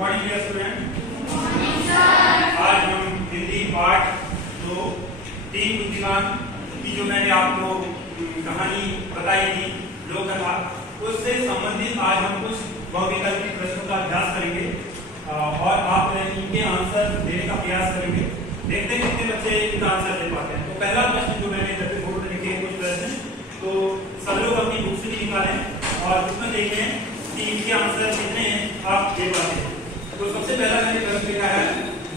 Morning dear student. आज हम हिंदी पाठ जो तीन बुद्धिमान की जो मैंने आपको कहानी बताई थी लोककथा, उससे संबंधित आज हम कुछ बहुविकल्पित प्रश्नों का अभ्यास करेंगे और आप इनके आंसर देने का प्रयास करेंगे। देखते हैं कितने बच्चे इनका आंसर दे पाते हैं। तो पहला प्रश्न जो मैंने जब बोर्ड में लिखे कुछ प्रश्न, तो सब लोग अपनी बुक से निकालें और उसमें देखें कि इनके आंसर कितने आप दे पाते हैं। तो सबसे पहला मैंने प्रश्न लिखा है,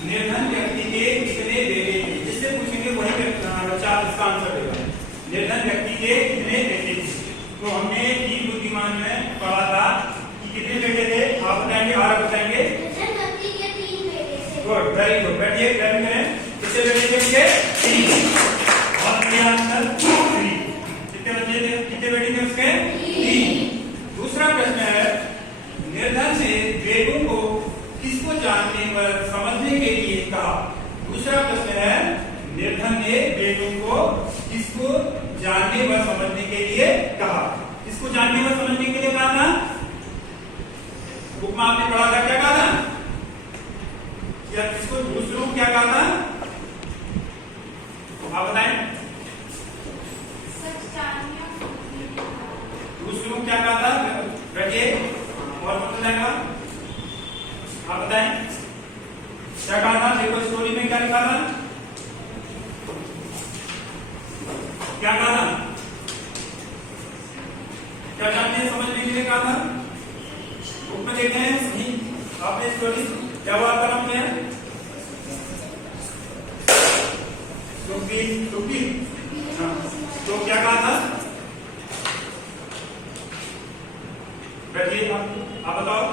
निर्धन व्यक्ति के कितने बेटे थे? जिससे पूछेंगे वही बच्चा इसका आंसर देगा। निर्धन व्यक्ति के कितने बेटे थे? तो हमने तीन बुद्धिमान में पढ़ा था कि कितने बेटे थे, आप बताएंगे और बताएंगे। Good, very good. बैठिए, क्या करें, कितने बेटे थे उनके? तीन। और ये आंसर 3। कितने बच्चे थे, कितने बेटे थे उसके? 3। दूसरा प्रश्न है, निर्धन ने बेटों को किसको जानने पर समझने के लिए कहा? दूसरा प्रश्न है, निर्धन ने बेटों को किसको जानने व समझने के लिए कहा? किसको जानने व समझने के लिए कहा था? बुक में आपने पढ़ा था, क्या कहा था? या किसको दूसरों क्या कहा था? आप बताएं। दूसरों क्या कहा था? बैठिए और बताएगा। आप बताएं क्या कहा था? देखो स्टोरी में क्या लिखा था, क्या कहा था? क्या जानने समझने के लिए कहा था? बुक में देखते हैं सही आपने स्टोरी क्या बात कर रहे हैं? तो क्या कहा था? बैठिए, आप बताओ।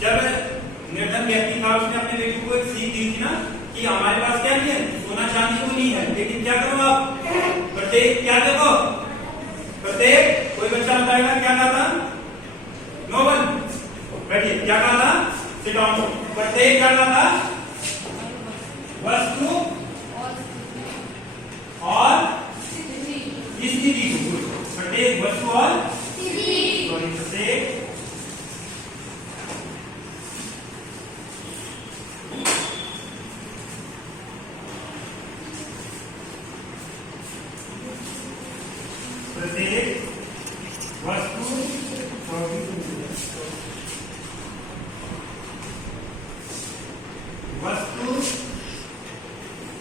जब निर्धन व्यक्ति था उसने अपने बेटे को एक सीख दी थी ना कि हमारे पास क्या नहीं है, सोना चांदी तो नहीं है, लेकिन क्या करो आप प्रत्येक क्या देखो, प्रत्येक कोई बच्चा बताएगा क्या कहा था? No one. बैठिए, क्या कहा था? Sit down. प्रत्येक क्या कहा था? वस्तु और स्थिति को, प्रत्येक वस्तु और प्रत्येक वस्तु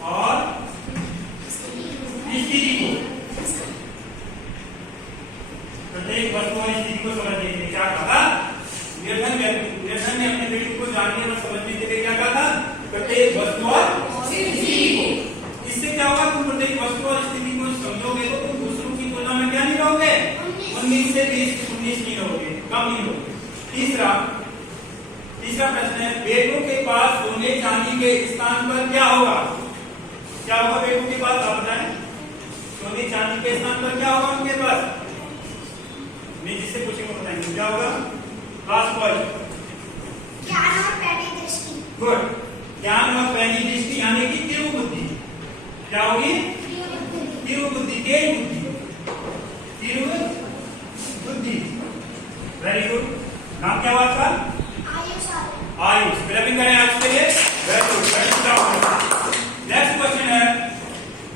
और स्थिति को, प्रत्येक वस्तु और स्थिति को समझने के लिए क्या कहा था? निर्धन ने अपने बेटे को जानने और समझने के लिए क्या कहा था? प्रत्येक वस्तु और स्थिति को। इससे क्या होगा, तुम प्रत्येक वस्तु और स्थिति को समझोगे तो तुम दूसरों की तुलना में क्या नहीं रहोगे? 19 से 20-19 नहीं रहोगे, कम नहीं रहोगे। तीसरा प्रश्न है, बेटों के पास सोने चांदी के स्थान पर क्या होगा? क्या होगा बेटों के पास? आप बताएं। सोने चांदी के स्थान पर क्या होगा उनके पास? नहीं, जिससे पूछेंगे बताएंगे क्या होगा। लास्ट पॉइंट, ज्ञान और पैनी दृष्टि। गुड, ज्ञान और पैनी दृष्टि यानी कि तीव्र बुद्धि। क्या होगी? तीव्र बुद्धि, तेज बुद्धि, तीव्र बुद्धि। Very good. नाम क्या हुआ आपका? आयुष। क्लैपिंग करें आयुष के लिए। Very good. नेक्स्ट क्वेश्चन है,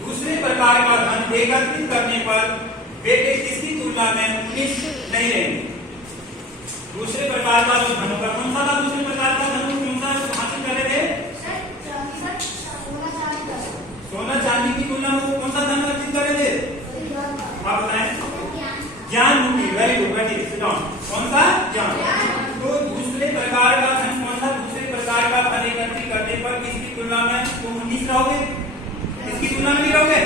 दूसरे प्रकार का धन एकत्रित करने पर बेटे किसकी तुलना में उन्नीस नहीं रहेंगे? दूसरे प्रकार का जो धन होगा, कौन सा था दूसरे प्रकार का धन? कौन सा हासिल कर रहे थे? सोना चांदी की तुलना में कौन सा धन अर्जित कर रहे थे? आप बताएं। ज्ञान रूपी। Very good. बैठिए, सिट डाउन। कौन सा? ज्ञान। तो दूसरे प्रकार का धन कौन सा? दूसरे प्रकार का धन एकत्रित करने पर किसकी तुलना में तुम 19 रहोगे? किसकी तुलना में नहीं रहोगे?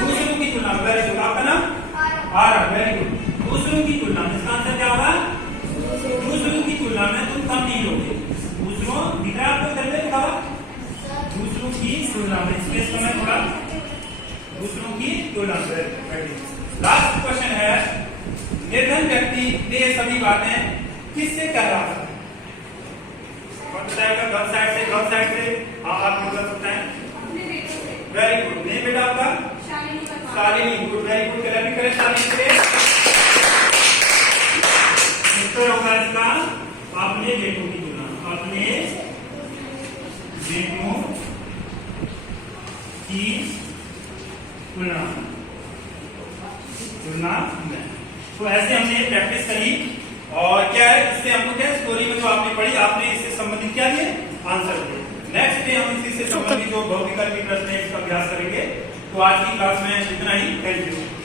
दूसरों की तुलना में। Very good. आपका नाम? आरव। Very good. दूसरों की तुलना में, इसका आंसर क्या होगा? दूसरों की तुलना में तुम कम नहीं रहोगे। दूसरों दिख रहा है आपको इधर पे लिखा हुआ? दूसरों की तुलना में, स्पेस समय थोड़ा, दूसरों की तुलना में। लास्ट क्वेश्चन है, निर्धन व्यक्ति ये सभी बातें किससे कर रहा था? कौन बताएगा? गलत साइड से, गलत साइड से। हाँ, आप बता सकते हैं। Very good. नहीं बेटा आपका? Shalini. Good, very good. Clapping करें शालिनी के लिए। अपने बेटों की तुलना, अपने बेटों की तुलना में। तो ऐसे हमने प्रैक्टिस करी और क्या है इससे हमको क्या स्टोरी में जो आपने पढ़ी आपने इससे संबंधित क्या दिए आंसर दिए। नेक्स्ट डे हम इसी से संबंधित जो भौतिक प्रश्न है इसका अभ्यास करेंगे। तो आज की क्लास में इतना ही। Thank you.